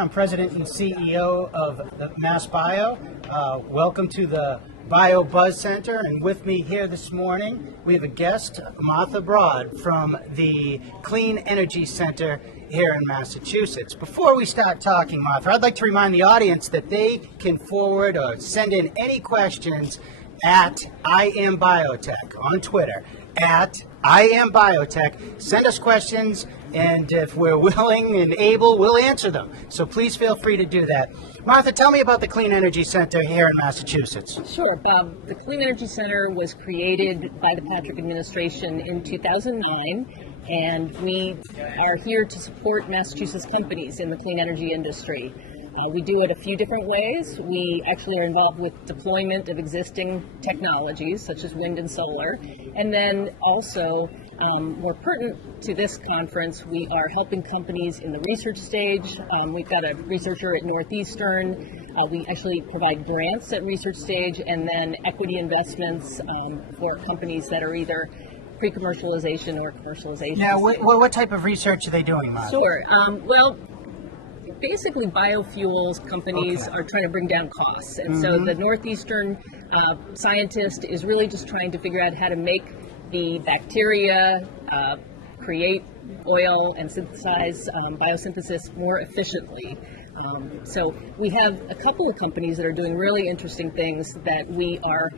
I'm President and CEO of the MassBio. Welcome to the Bio Buzz Center, and with me here this morning we have a guest, Martha Broad from the Clean Energy Center here in Massachusetts. Before we start talking, Martha, I'd like to remind the audience that they can forward or send in any questions at I Am Biotech on Twitter, at I Am Biotech. Send us questions, and if we're willing and able, we'll answer them. So please feel free to do that. Martha, tell me about the Clean Energy Center here in Massachusetts. Sure, Bob. The Clean Energy Center was created by the Patrick administration in 2009, and we are here to support Massachusetts companies in the clean energy industry. We do it a few different ways. We actually are involved with deployment of existing technologies such as wind and solar. And then also, more pertinent to this conference, we are helping companies in the research stage. We've got a researcher at Northeastern. We actually provide grants at research stage and then equity investments for companies that are either pre-commercialization or commercialization. Now, what type of research are they doing, Martha? Sure. Basically, biofuels companies are trying to bring down costs. And so the Northeastern scientist is really just trying to figure out how to make the bacteria create oil and synthesize biosynthesis more efficiently. So we have a couple of companies that are doing really interesting things that we are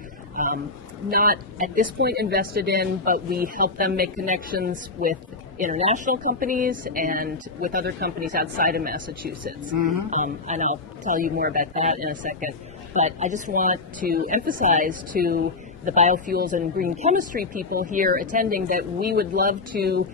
not at this point invested in, but we help them make connections with international companies and with other companies outside of Massachusetts. And I'll tell you more about that in a second. But I just want to emphasize to the biofuels and green chemistry people here attending that we would love to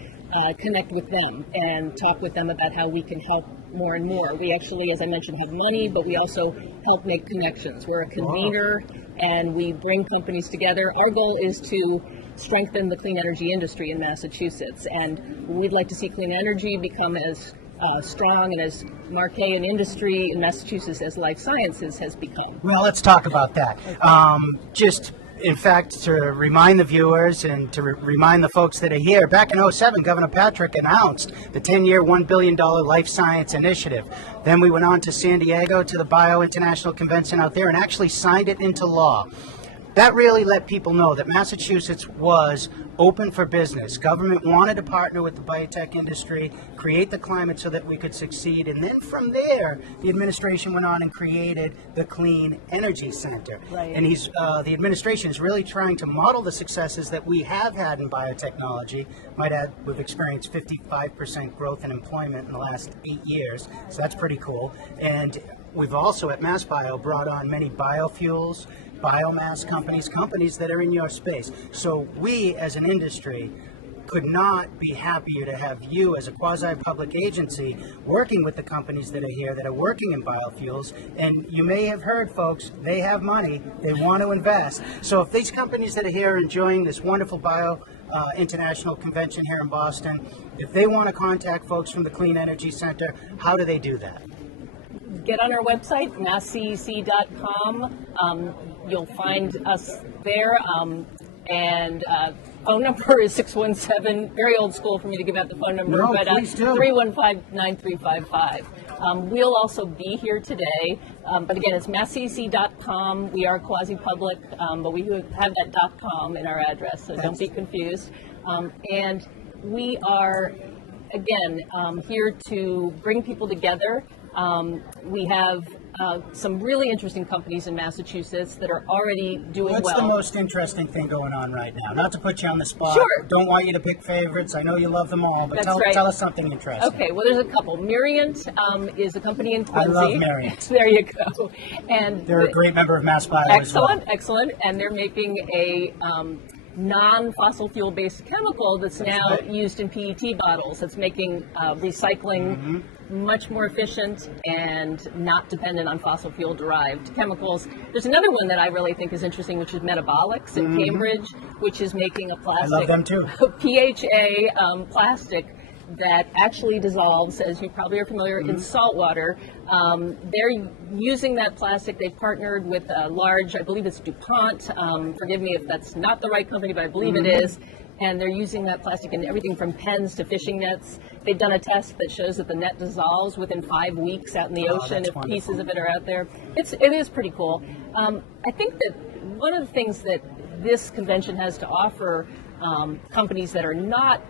connect with them and talk with them about how we can help more and more. We actually, as I mentioned, have money, but we also help make connections. We're a convener, and we bring companies together. Our goal is to strengthen the clean energy industry in Massachusetts, and we'd like to see clean energy become as strong and as marquee an industry in Massachusetts as life sciences has become. Well, let's talk about that. In fact, to remind the viewers and to remind the folks that are here, back in 2007, Governor Patrick announced the 10-year, $1 billion life science initiative. Then we went on to San Diego to the Bio International Convention out there and actually signed it into law. That really let people know that Massachusetts was open for business. Government wanted to partner with the biotech industry, create the climate so that we could succeed. And then from there, the administration went on and created the Clean Energy Center. Right. And the administration is really trying to model the successes that we have had in biotechnology. Might add, we've experienced 55% growth in employment in the last 8 years. So that's pretty cool. And we've also at MassBio brought on many biofuels, biomass companies that are in your space. So we as an industry could not be happier to have you as a quasi-public agency working with the companies that are here that are working in biofuels. And you may have heard, folks, they have money, they want to invest. So if these companies that are here are enjoying this wonderful Bio International Convention here in Boston, if they want to contact folks from the Clean Energy Center, how do they do that? Get on our website, masscec.com. You'll find us there. And phone number is 617, very old school for me to give out the phone number, No, but please do. 315-9355. We'll also be here today, but again, it's masscec.com. We are quasi-public, but we have that .com in our address, so don't be confused. And we are, again, here to bring people together. We have some really interesting companies in Massachusetts that are already doing well. What's the most interesting thing going on right now? Not to put you on the spot. Sure. Don't want you to pick favorites. I know you love them all, but That's tell right. us something interesting. Okay, well, there's a couple. Miriant is a company in Quincy. I love Miriant. There you go. And They're a great member of MassBio as well. Excellent. And they're making a non-fossil fuel-based chemical that's now used in PET bottles. That's making recycling much more efficient and not dependent on fossil fuel derived chemicals. There's another one that I really think is interesting, which is Metabolics in Cambridge, which is making a plastic, I love them too. PHA plastic that actually dissolves, as you probably are familiar, in salt water. They're using that plastic. They've partnered with a large, I believe it's DuPont. Forgive me if that's not the right company, but I believe it is. and they're using that plastic in everything from pens to fishing nets. They've done a test that shows that the net dissolves within 5 weeks out in the ocean that's if wonderful. pieces of it are out there. It is pretty cool. I think that one of the things that this convention has to offer companies that are not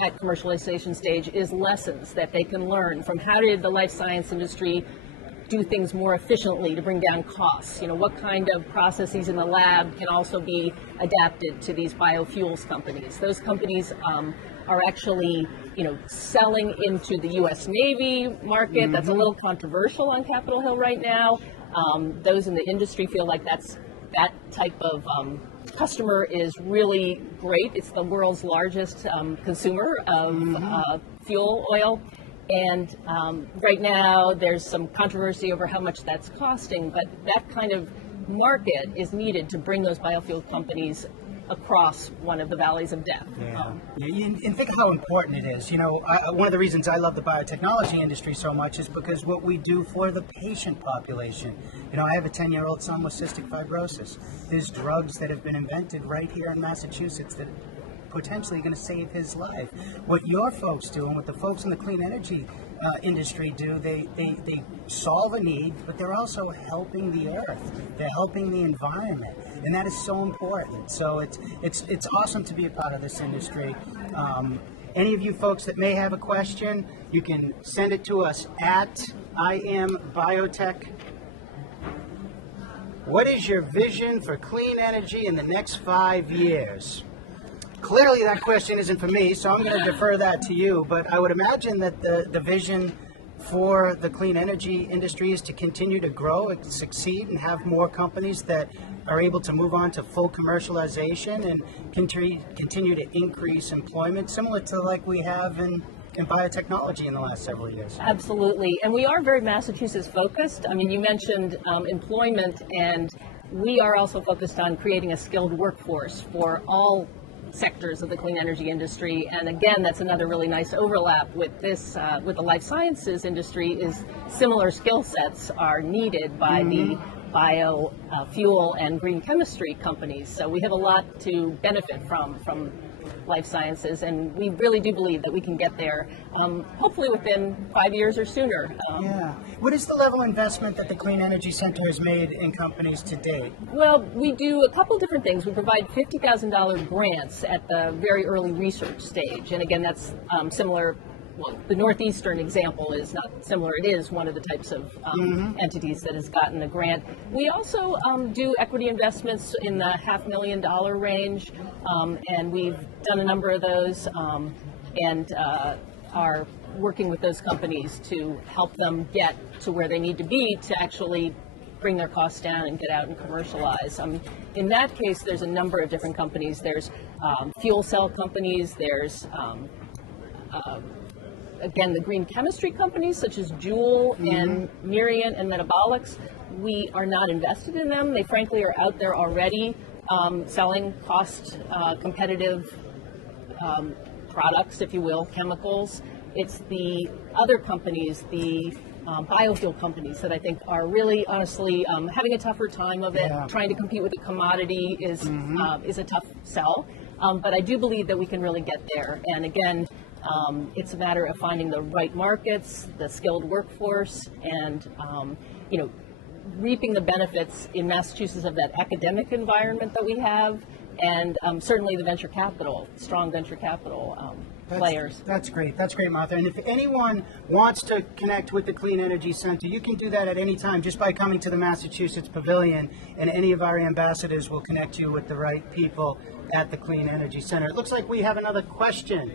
at commercialization stage is lessons that they can learn from how did the life science industry do things more efficiently to bring down costs. What kind of processes in the lab can also be adapted to these biofuels companies. Those companies are actually, selling into the U.S. Navy market. That's a little controversial on Capitol Hill right now. Those in the industry feel like that type of customer is really great. It's the world's largest consumer of fuel oil. And right now there's some controversy over how much that's costing, but that kind of market is needed to bring those biofuel companies across one of the valleys of death. And think of how important it is. One of the reasons I love the biotechnology industry so much is because what we do for the patient population. I have a 10-year-old son with cystic fibrosis. There's drugs that have been invented right here in Massachusetts that potentially going to save his life. What your folks do and what the folks in the clean energy industry do, they solve a need, but they're also helping the earth. They're helping the environment, and that is so important. So it's awesome to be a part of this industry. Any of you folks that may have a question, you can send it to us at IamBiotech. What is your vision for clean energy in the next 5 years? Clearly that question isn't for me, so I'm going to defer that to you, but I would imagine that the vision for the clean energy industry is to continue to grow and succeed and have more companies that are able to move on to full commercialization and continue to increase employment, similar to like we have in biotechnology in the last several years. Absolutely, and we are very Massachusetts focused. I mean, you mentioned employment, and we are also focused on creating a skilled workforce for all sectors of the clean energy industry. And again, that's another really nice overlap with this, with the life sciences industry, is similar skill sets are needed by the biofuel and green chemistry companies. So we have a lot to benefit from life sciences, and we really do believe that we can get there, hopefully within 5 years or sooner. What is the level of investment that the Clean Energy Center has made in companies to date? Well, we do a couple different things. We provide $50,000 grants at the very early research stage, and again, that's similar. Well, the Northeastern example is not similar. It is one of the types of entities that has gotten a grant. We also do equity investments in the $500,000 range, and we've done a number of those and are working with those companies to help them get to where they need to be to actually bring their costs down and get out and commercialize. In that case, there's a number of different companies. There's fuel cell companies. There's again, the green chemistry companies such as Joule and Mirion and Metabolics. We are not invested in them. They frankly are out there already selling cost competitive products, if you will, chemicals. It's the other companies, the biofuel companies, that I think are really honestly having a tougher time of it. Trying to compete with a commodity is a tough sell. But I do believe that we can really get there. And again, it's a matter of finding the right markets, the skilled workforce, and reaping the benefits in Massachusetts of that academic environment that we have, and certainly the venture capital, strong venture capital players. That's great. That's great, Martha. And if anyone wants to connect with the Clean Energy Center, you can do that at any time just by coming to the Massachusetts Pavilion, and any of our ambassadors will connect you with the right people at the Clean Energy Center. It looks like we have another question.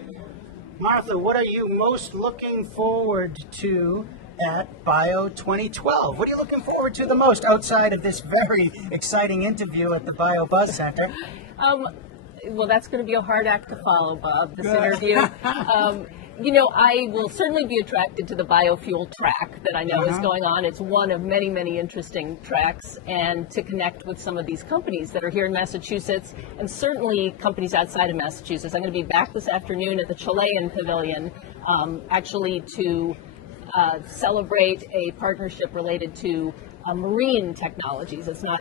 Martha, what are you most looking forward to at Bio 2012? What are you looking forward to the most outside of this very exciting interview at the Bio Buzz Center? Well, that's going to be a hard act to follow, Bob, this interview. I will certainly be attracted to the biofuel track that I know is going on. It's one of many, many interesting tracks, and to connect with some of these companies that are here in Massachusetts, and certainly companies outside of Massachusetts. I'm going to be back this afternoon at the Chilean Pavilion, actually to celebrate a partnership related to marine technologies. It's not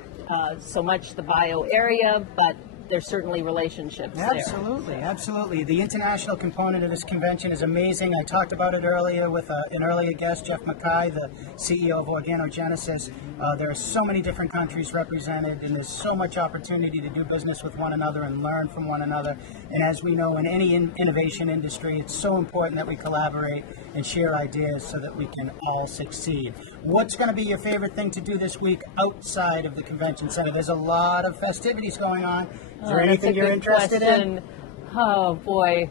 so much the bio area, but there's certainly relationships there. Absolutely, absolutely. The international component of this convention is amazing. I talked about it earlier with an earlier guest, Jeff Mackay, the CEO of Organogenesis. There are so many different countries represented, and there's so much opportunity to do business with one another and learn from one another. And as we know, in any innovation industry, it's so important that we collaborate and share ideas so that we can all succeed. What's going to be your favorite thing to do this week outside of the convention center? There's a lot of festivities going on. Is there anything you're interested in? Oh boy,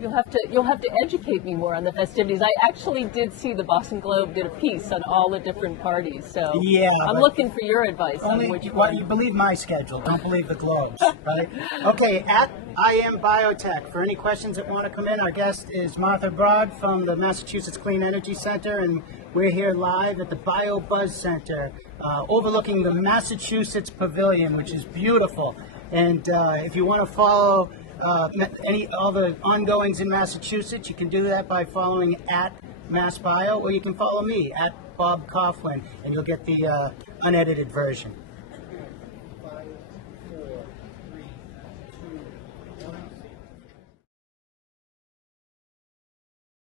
you'll have to educate me more on the festivities. I actually did see the Boston Globe did a piece on all the different parties, so yeah, I'm looking for your advice on which one. You believe my schedule, don't believe the Globe's, right? Okay, at I Am Biotech. For any questions that want to come in, our guest is Martha Broad from the Massachusetts Clean Energy Center, and we're here live at the BioBuzz Center, overlooking the Massachusetts Pavilion, which is beautiful. And if you want to follow all the ongoings in Massachusetts, you can do that by following at MassBio, or you can follow me at Bob Coughlin, and you'll get the unedited version.